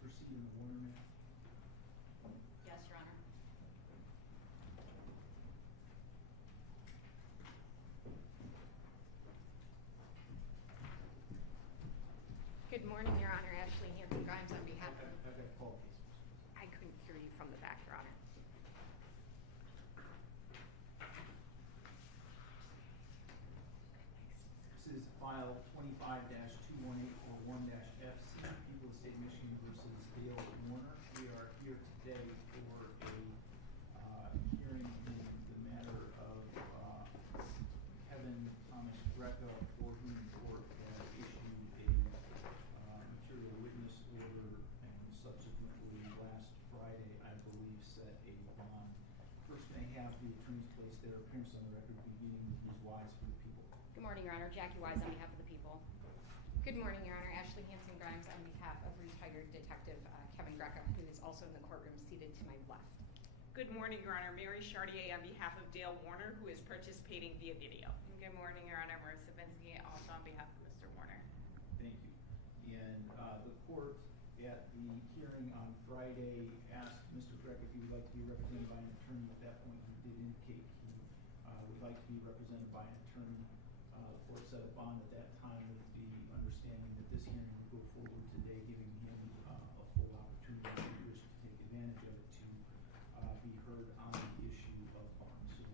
proceed in the Warner matter? Yes, Your Honor. Good morning, Your Honor. Ashley Hanson-Grimes on behalf of... I've got a call, please. I couldn't hear you from the back, Your Honor. This is file 25-21841-FC, People of the State of Michigan versus Dale Warner. We are here today for a hearing in the matter of Kevin Greca, for whom the court issued a material witness order and subsequently last Friday, I believe, set a bond. First, may I have the attorneys place their appearance on the record, beginning with Ms. Wise for the people. Good morning, Your Honor. Jackie Wise on behalf of the people. Good morning, Your Honor. Ashley Hanson-Grimes on behalf of retired Detective Kevin Greca, who is also in the courtroom seated to my left. Good morning, Your Honor. Mary Chartier on behalf of Dale Warner, who is participating via video. Good morning, Your Honor. Marissa Binsky, also on behalf of Mr. Warner. Thank you. And the court at the hearing on Friday asked Mr. Greca if he would like to be represented by an attorney. At that point, he did indicate he would like to be represented by an attorney. The court set a bond at that time with the understanding that this hearing would go forward today, giving him a full opportunity, if he wished to take advantage of it, to be heard on the issue of bond. So,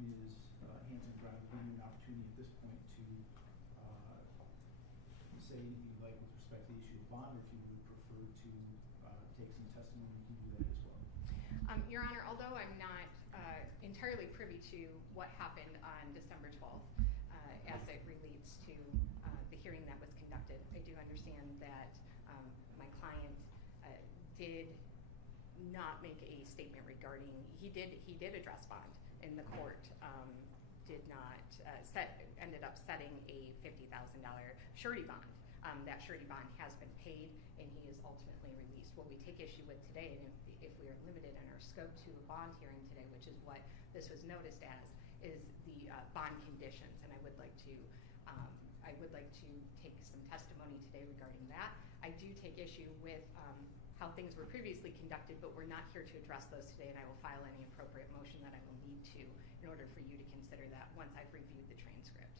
Ms. Hanson-Grimes, give you an opportunity at this point to say anything you'd like with respect to the issue of bond, or if you would prefer to take some testimony, you can do that as well. Your Honor, although I'm not entirely privy to what happened on December 12th, as it relates to the hearing that was conducted, I do understand that my client did not make a statement regarding, he did address bond, and the court did not ended up setting a $50,000 surety bond. That surety bond has been paid, and he is ultimately released. What we take issue with today, and if we are limited in our scope to a bond hearing today, which is what this was noticed as, is the bond conditions. And I would like to take some testimony today regarding that. I do take issue with how things were previously conducted, but we're not here to address those today, and I will file any appropriate motion that I will need to in order for you to consider that once I've reviewed the transcript.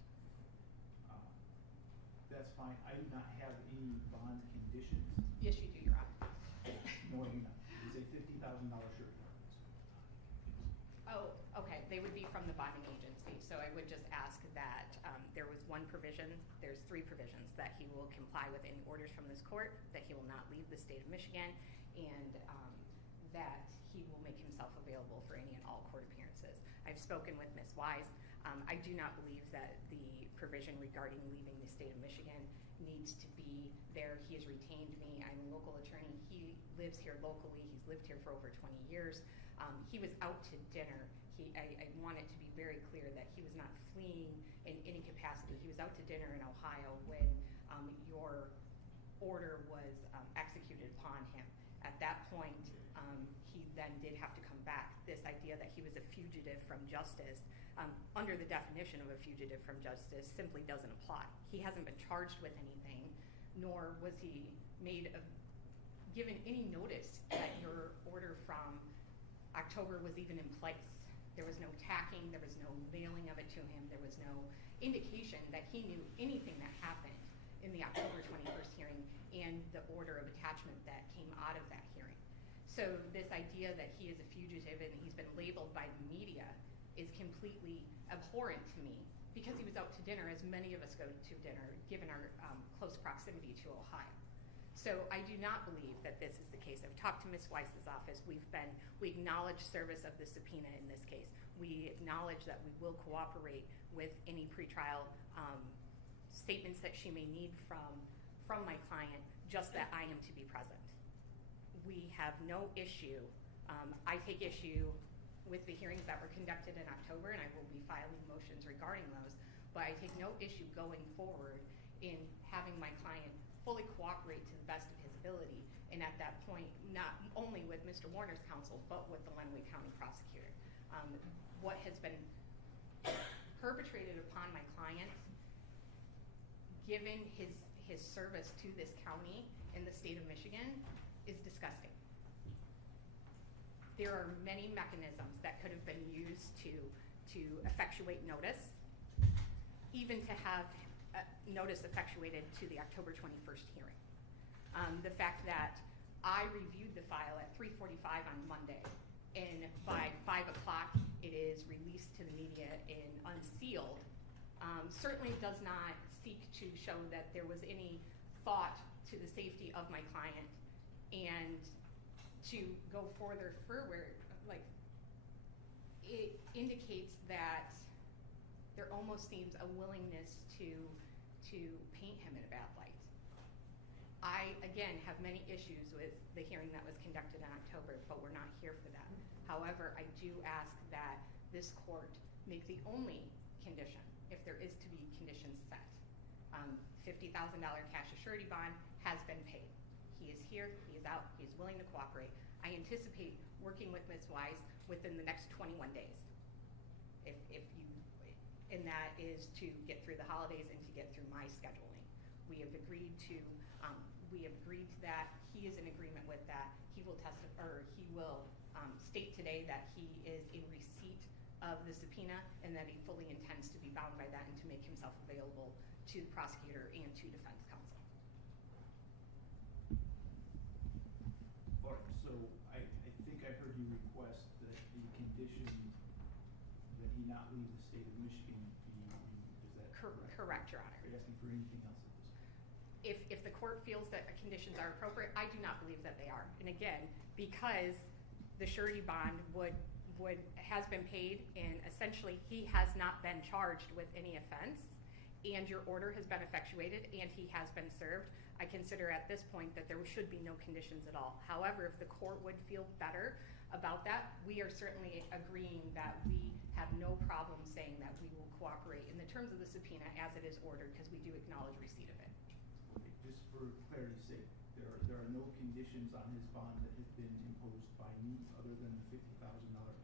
That's fine. I do not have any bond conditions. Yes, you do, Your Honor. No, I do not. It is a $50,000 surety. Oh, okay. They would be from the bonding agency. So I would just ask that there was one provision, there's 3 provisions, that he will comply with any orders from this court, that he will not leave the state of Michigan, and that he will make himself available for any and all court appearances. I've spoken with Ms. Wise. I do not believe that the provision regarding leaving the state of Michigan needs to be there. He has retained me. I'm a local attorney. He lives here locally. He's lived here for over 20 years. He was out to dinner. I want it to be very clear that he was not fleeing in any capacity. He was out to dinner in Ohio when your order was executed upon him. At that point, he then did have to come back. This idea that he was a fugitive from justice, under the definition of a fugitive from justice, simply doesn't apply. He hasn't been charged with anything, nor was he given any notice that your order from October was even in place. There was no tacking, there was no mailing of it to him, there was no indication that he knew anything that happened in the October 21st hearing and the order of attachment that came out of that hearing. So this idea that he is a fugitive and he's been labeled by the media is completely abhorrent to me, because he was out to dinner, as many of us go to dinner, given our close proximity to Ohio. So I do not believe that this is the case. I've talked to Ms. Weiss's office. We acknowledge service of the subpoena in this case. We acknowledge that we will cooperate with any pretrial statements that she may need from my client, just that I am to be present. We have no issue. I take issue with the hearings that were conducted in October, and I will be filing motions regarding those, but I take no issue going forward in having my client fully cooperate to the best of his ability, and at that point, not only with Mr. Warner's counsel, but with the Lenawee County prosecutor. What has been perpetrated upon my client, given his his service to this county in the state of Michigan is disgusting. There are many mechanisms that could have been used to effectuate notice, even to have notice effectuated to the October 21st hearing. The fact that I reviewed the file at 3:45 on Monday, and by 5 o'clock it is released to the media and unsealed, certainly does not seek to show that there was any thought to the safety of my client. And to go further forward, like, it indicates that there almost seems a willingness to paint him in a bad light. I, again, have many issues with the hearing that was conducted in October, but we're not here for that. However, I do ask that this court make the only condition, if there is to be conditions set. $50,000 cash surety bond has been paid. He is here, he is out, he is willing to cooperate. I anticipate working with Ms. Wise within the next 21 days. And that is to get through the holidays and to get through my scheduling. We have agreed to that. He is in agreement with that. He will state today that he is in receipt of the subpoena and that he fully intends to be bound by that and to make himself available to the prosecutor and to defense counsel. All right, so I think I heard you request that the condition that he not leave the state of Michigan be removed. Is that correct? Correct, Your Honor. Are you asking for anything else at this point? If the court feels that conditions are appropriate, I do not believe that they are. And again, because the surety bond has been paid, and essentially he has not been charged with any offense, and your order has been effectuated and he has been served, I consider at this point that there should be no conditions at all. However, if the court would feel better about that, we are certainly agreeing that we have no problem saying that we will cooperate in the terms of the subpoena as it is ordered, because we do acknowledge receipt of it. Okay, just for clarity's sake, there are no conditions on his bond that have been imposed by me other than the $50,000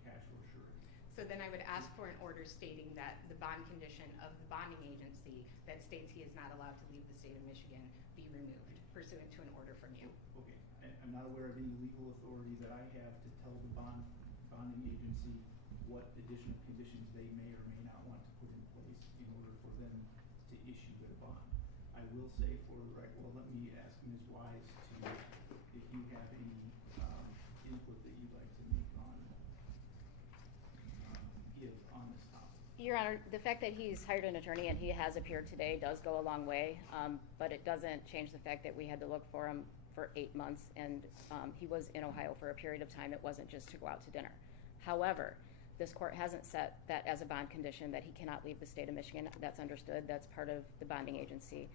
cash or surety. So then I would ask for an order stating that the bond condition of the bonding agency that states he is not allowed to leave the state of Michigan be removed pursuant to an order from you. Okay, I'm not aware of any legal authority that I have to tell the bonding agency what additional conditions they may or may not want to put in place in order for them to issue their bond. I will say for the record, well, let me ask Ms. Wise if you have any input that you'd like to make give on this topic. Your Honor, the fact that he's hired an attorney and he has appeared today does go a long way, but it doesn't change the fact that we had to look for him for 8 months, and he was in Ohio for a period of time. It wasn't just to go out to dinner. However, this court hasn't set that as a bond condition that he cannot leave the state of Michigan. That's understood. That's part of the bonding agency.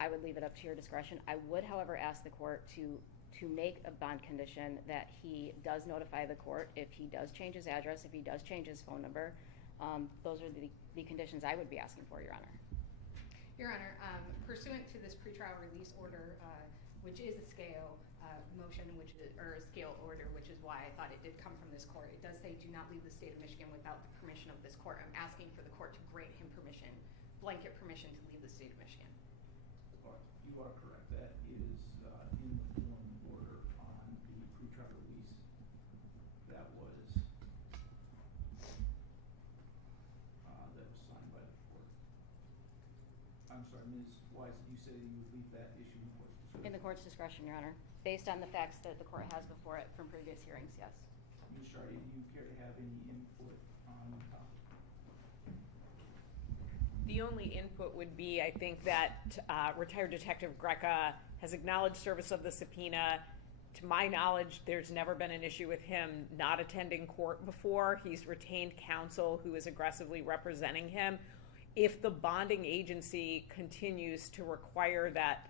I would leave it up to your discretion. I would, however, ask the court to make a bond condition that he does notify the court if he does change his address, if he does change his phone number. Those are the conditions I would be asking for, Your Honor. Your Honor, pursuant to this pretrial release order, which is a scale motion, or a scale order, which is why I thought it did come from this court, it does say do not leave the state of Michigan without the permission of this court. I'm asking for the court to grant him permission, blanket permission to leave the state of Michigan. You are correct. That is in the form order on the pretrial release that was signed by the court. I'm sorry, Ms. Wise, did you say you would leave that issue in the court's discretion? In the court's discretion, Your Honor, based on the facts that the court has before it from previous hearings, yes. Ms. Shardy, do you care to have any input on the topic? The only input would be, I think that retired Detective Greca has acknowledged service of the subpoena. To my knowledge, there's never been an issue with him not attending court before. He's retained counsel who is aggressively representing him. If the bonding agency continues to require that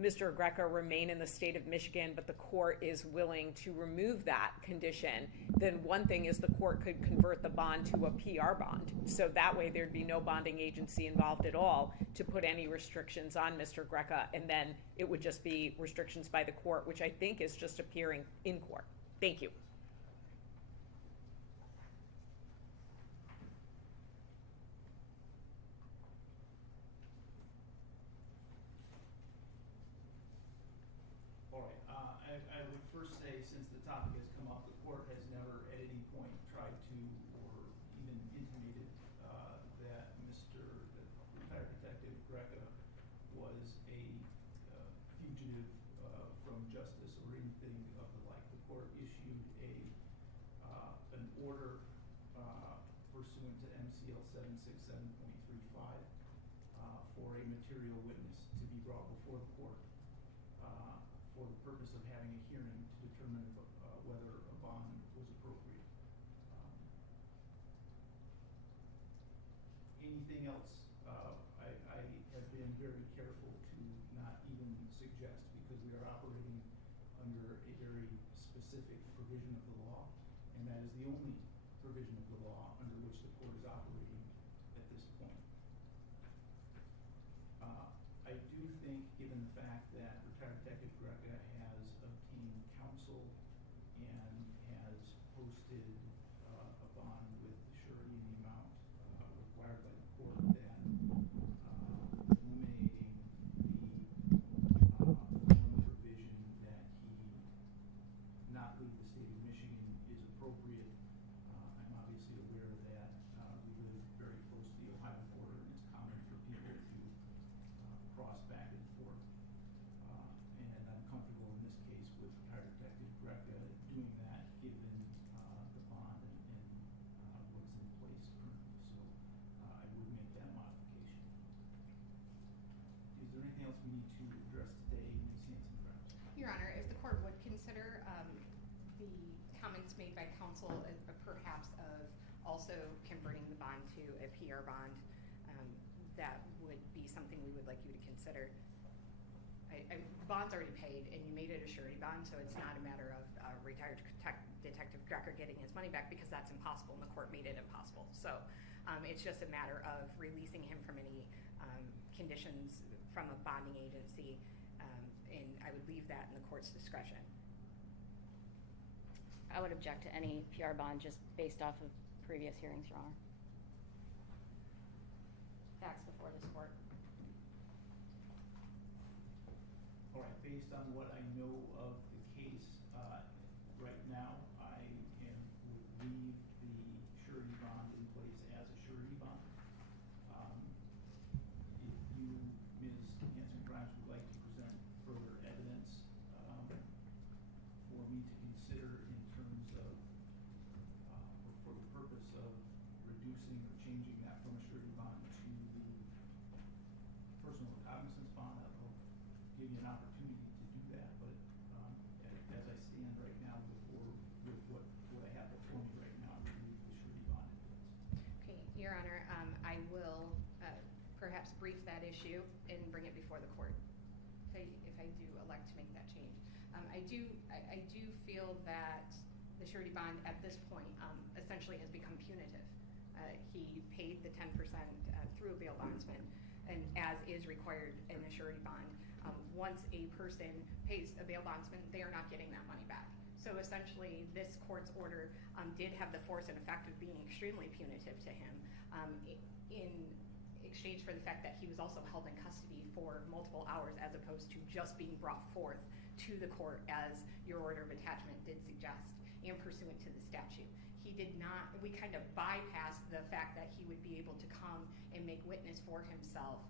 Mr. Greca remain in the state of Michigan, but the court is willing to remove that condition, then one thing is the court could convert the bond to a PR bond. So that way there'd be no bonding agency involved at all to put any restrictions on Mr. Greca, and then it would just be restrictions by the court, which I think is just appearing in court. Thank you. I would first say, since the topic has come up, the court has never at any point tried to or even intimated that retired Detective Greca was a fugitive from justice or anything of the like. The court issued an order pursuant to MCL 767.35 for a material witness to be brought before the court for the purpose of having a hearing to determine whether a bond was appropriate. Anything else, I have been very careful to not even suggest, because we are operating under a very specific provision of the law, and that is the only provision of the law under which the court is operating at this point. I do think, given the fact that retired Detective Greca has obtained counsel and has posted a bond with the surety in the amount required by the court, that eliminating the form provision that he not leave the state of Michigan is appropriate. I'm obviously aware that we live very close to the Ohio border, and it's common for people to cross back and forth. And I'm comfortable in this case with retired Detective Greca doing that, given the bond and what's in place currently. So I would make that modification. Is there anything else we need to address today, Ms. Hanson-Grimes? Your Honor, if the court would consider the comments made by counsel perhaps of also converting the bond to a PR bond, that would be something we would like you to consider. Bond's already paid, and you made it a surety bond, so it's not a matter of retired Detective Greca getting his money back, because that's impossible, and the court made it impossible. So it's just a matter of releasing him from any conditions from a bonding agency, and I would leave that in the court's discretion. I would object to any PR bond just based off of previous hearings, Your Honor. Facts before this court. All right, based on what I know of the case right now, I would leave the surety bond in place as a surety bond. If you, Ms. Hanson-Grimes, would like to present further evidence for me to consider in terms of, or for the purpose of reducing or changing that from a surety bond to the personal recognizance bond, I'll give you an opportunity to do that. But as I stand right now with what I have before me right now, I would leave the surety bond in place. Okay, Your Honor, I will perhaps brief that issue and bring it before the court if I do elect to make that change. I do feel that the surety bond at this point essentially has become punitive. He paid the 10% through a bail bondsman, and as is required in a surety bond, once a person pays a bail bondsman, they are not getting that money back. So essentially, this court's order did have the force and effect of being extremely punitive to him in exchange for the fact that he was also held in custody for multiple hours, as opposed to just being brought forth to the court as your order of attachment did suggest, and pursuant to the statute. He did not, we kind of bypassed the fact that he would be able to come and make witness for himself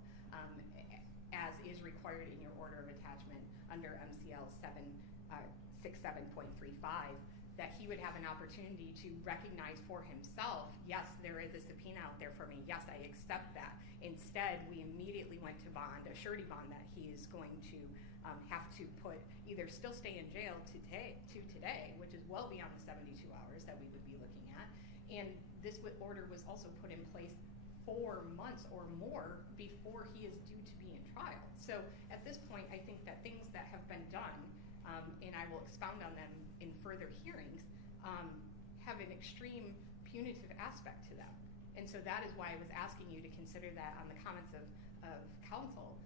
as is required in your order of attachment under MCL 767.35, that he would have an opportunity to recognize for himself, yes, there is a subpoena out there for me, yes, I accept that. Instead, we immediately went to bond, a surety bond that he is going to have to either still stay in jail today, which is well beyond the 72 hours that we would be looking at. And this order was also put in place 4 months or more before he is due to be in trial. So at this point, I think that things that have been done, and I will expound on them in further hearings, have an extreme punitive aspect to them. And so that is why I was asking you to consider that on the comments of counsel,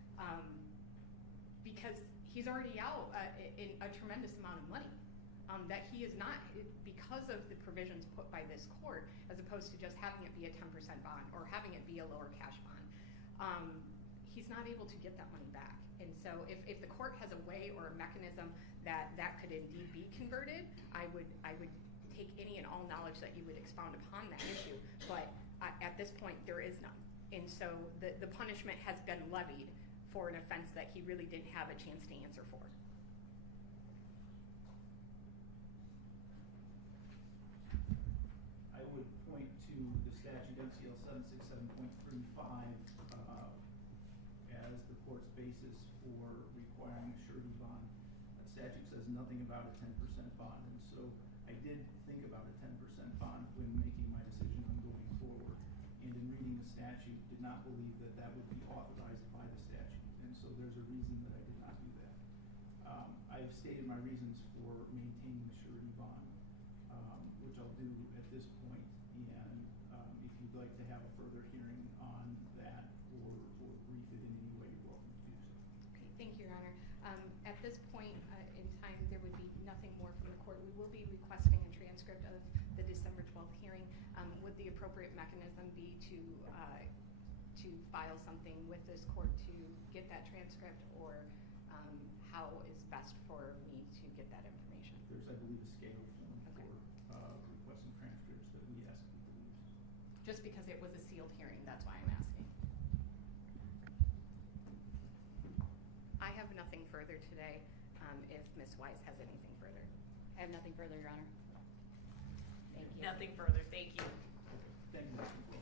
because he's already out in a tremendous amount of money that he is not, because of the provisions put by this court, as opposed to just having it be a 10% bond or having it be a lower cash bond. he's not able to get that money back. And so if the court has a way or a mechanism that could indeed be converted, I would take any and all knowledge that you would expound upon that issue. But at this point, there is none. And so the punishment has been levied for an offense that he really didn't have a chance to answer for. I would point to the statute MCL 767.35 as the court's basis for requiring a surety bond. That statute says nothing about a 10% bond, and so I did think about a 10% bond when making my decision on going forward. And in reading the statute, did not believe that that would be authorized by the statute, and so there's a reason that I did not do that. I've stated my reasons for maintaining the surety bond, which I'll do at this point. And if you'd like to have a further hearing on that or brief it in any way, you're welcome to do so. Okay, thank you, Your Honor. At this point in time, there would be nothing more from the court. We will be requesting a transcript of the December 12th hearing. Would the appropriate mechanism be to file something with this court to get that transcript, or how is best for me to get that information? There's, I believe, a scale form Okay. for requesting transcripts that we ask people to use. Just because it was a sealed hearing, that's why I'm asking. I have nothing further today. If Ms. Wise has anything further. I have nothing further, Your Honor. Thank you. Nothing further, thank you. Okay. Thank you.